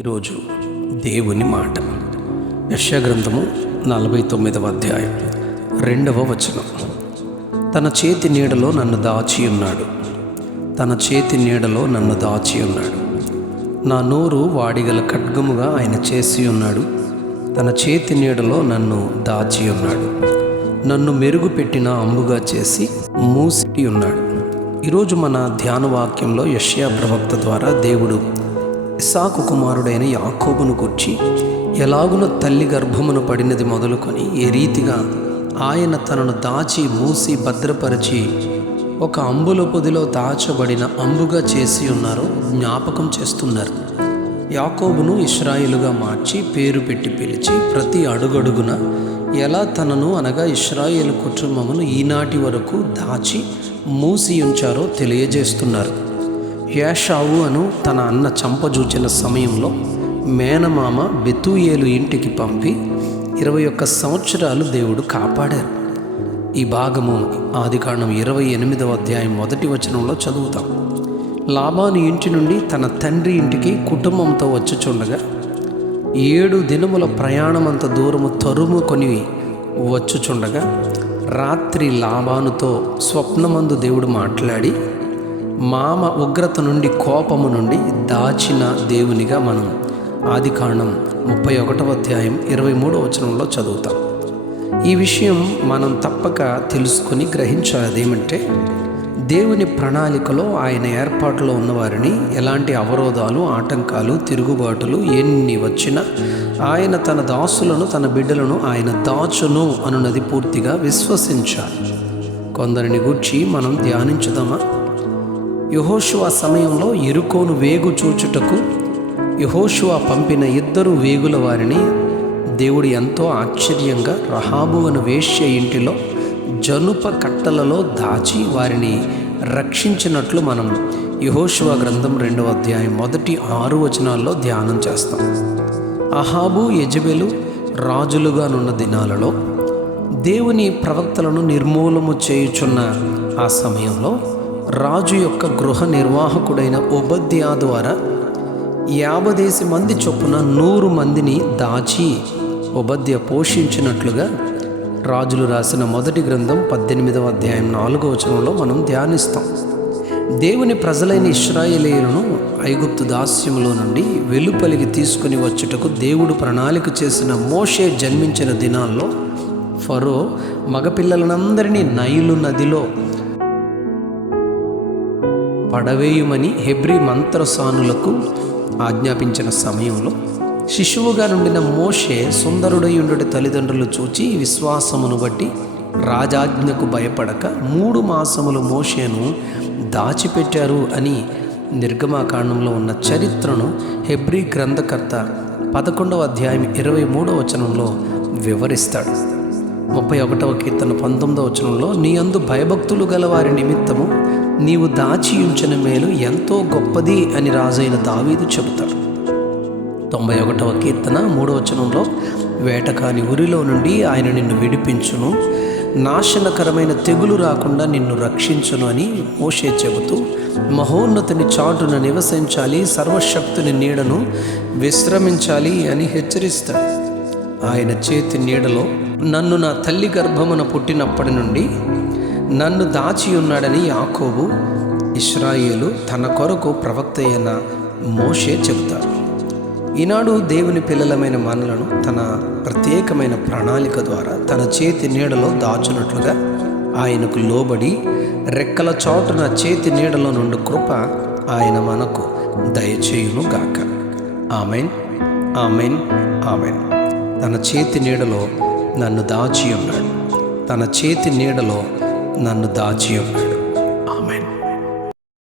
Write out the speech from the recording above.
ఈరోజు దేవుని మాట యెషయా గ్రంథము 49వ అధ్యాయం 2వ వచనం. తన చేతి నీడలో నన్ను దాచి ఉన్నాడు, తన చేతి నీడలో నన్ను దాచి ఉన్నాడు. నా నోరు వాడిగల ఖడ్గముగా ఆయన చేసి ఉన్నాడు, తన చేతి నీడలో నన్ను దాచి ఉన్నాడు. నన్ను మెరుగుపెట్టిన అంబుగా చేసి మూసి ఉన్నాడు. ఈరోజు మన ధ్యాన వాక్యంలో యెషయా ప్రవక్త ద్వారా దేవుడు ఇస్సాకు కుమారుడైన యాకోబును గూర్చి ఎలాగున తల్లి గర్భమును పడినది మొదలుకొని ఏ రీతిగా ఆయన తనను దాచి మూసి భద్రపరిచి ఒక అంబుల పొదిలో దాచబడిన అంబుగా చేసి ఉన్నారో జ్ఞాపకం చేస్తున్నారు. యాకోబును ఇశ్రాయేలుగా మార్చి పేరు పెట్టి పిలిచి ప్రతి అడుగడుగున ఎలా తనను అనగా ఇశ్రాయేలు కుటుంబమును ఈనాటి వరకు దాచి మూసి ఉంచారో తెలియజేస్తున్నారు. ఏశావు అను తన అన్న చంపజూచిన సమయంలో మేనమామ బెతూయేలు ఇంటికి పంపి 21 సంవత్సరాలు దేవుడు కాపాడారు. ఈ భాగము ఆదికాండం 28వ అధ్యాయం 1వ వచనంలో చదువుతాం. లాబాను ఇంటి నుండి తన తండ్రి ఇంటికి కుటుంబంతో వచ్చుచుండగా 7 దినముల ప్రయాణమంత దూరము తరుముకొని వచ్చుచుండగా రాత్రి లాబానుతో స్వప్నమందు దేవుడు మాట్లాడి మామ ఉగ్రత నుండి కోపము నుండి దాచిన దేవునిగా మనం ఆదికాండం 31వ అధ్యాయం 23వ వచనంలో చదువుతాం. ఈ విషయం మనం తప్పక తెలుసుకొని గ్రహించాలి. అదేమంటే దేవుని ప్రణాళికలో ఆయన ఏర్పాటులో ఉన్నవారిని ఎలాంటి అవరోధాలు, ఆటంకాలు, తిరుగుబాటులు ఎన్ని వచ్చినా ఆయన తన దాసులను, తన బిడ్డలను ఆయన దాచును అనున్నది పూర్తిగా విశ్వసించాలి. కొందరిని గూర్చి మనం ధ్యానించుదామా? యెహోషువ సమయంలో యెరికోను వేగు చూచుటకు యెహోషువ పంపిన 2 వేగుల వారిని దేవుడు ఎంతో ఆశ్చర్యంగా రహాబు అను వేశ్య ఇంటిలో జనుప కట్టలలో దాచి వారిని రక్షించినట్లు మనం యెహోషువ గ్రంథం 2వ అధ్యాయం 1-6 వచనాల్లో ధ్యానం చేస్తాం. అహాబు, యెజెబెలు రాజులుగానున్న దినాలలో దేవుని ప్రవక్తలను నిర్మూలము చేయుచున్న ఆ సమయంలో రాజు యొక్క గృహ నిర్వాహకుడైన ఓబద్యా ద్వారా 50 మంది చొప్పున 100 మందిని దాచి ఓబద్యా పోషించినట్లుగా రాజులు రాసిన మొదటి గ్రంథం 18వ అధ్యాయం 4వ వచనంలో మనం ధ్యానిస్తాం. దేవుని ప్రజలైన ఇశ్రాయేలీయులను ఐగుప్తు దాస్యములో నుండి వెలుపలికి తీసుకుని వచ్చుటకు దేవుడు ప్రణాళిక చేసిన మోషే జన్మించిన దినాల్లో ఫరో మగపిల్లలందరినీ నైలు నదిలో పడవేయుమని హెబ్రీ మంత్రసానులకు ఆజ్ఞాపించిన సమయంలో శిశువుగా నుండిన మోషే సుందరుడయుండు తల్లిదండ్రులు చూచి విశ్వాసమును బట్టి రాజాజ్ఞకు భయపడక 3 మాసములు మోషేను దాచిపెట్టారు అని నిర్గమాకాండంలో ఉన్న చరిత్రను హెబ్రీ గ్రంథకర్త 11వ అధ్యాయం 23వ వచనంలో వివరిస్తాడు. 31వ కీర్తన 19వ వచనంలో నీ యందు భయభక్తులు గల వారి నిమిత్తము నీవు దాచి ఉంచిన మేలు ఎంతో గొప్పది అని రాజైన దావీదు చెబుతాడు. 91వ కీర్తన 3వ వచనంలో వేటకాని ఉరిలో నుండి ఆయన నిన్ను విడిపించును, నాశనకరమైన తెగులు రాకుండా నిన్ను రక్షించును అని మోషే చెబుతూ మహోన్నతుని చాటున నివసించాలి, సర్వశక్తుని నీడను విశ్రమించాలి అని హెచ్చరిస్తాడు. ఆయన చేతి నీడలో నన్ను నా తల్లి గర్భమున పుట్టినప్పటి నుండి నన్ను దాచి ఉన్నాడని యాకోబు, ఇశ్రాయేలు తన కొరకు ప్రవక్త అయిన మోషే చెబుతారు. ఈనాడు దేవుని పిల్లలమైన మనలను తన ప్రత్యేకమైన ప్రణాళిక ద్వారా తన చేతి నీడలో దాచునట్లుగా ఆయనకు లోబడి రెక్కల చాటున చేతి నీడలో నుండి కృప ఆయన మనకు దయచేయును గాక. Amen, amen, amen. తన చేతి నీడలో నన్ను దాచి ఉన్నాడు, తన చేతి నీడలో నన్ను దాచి ఉన్నాడు.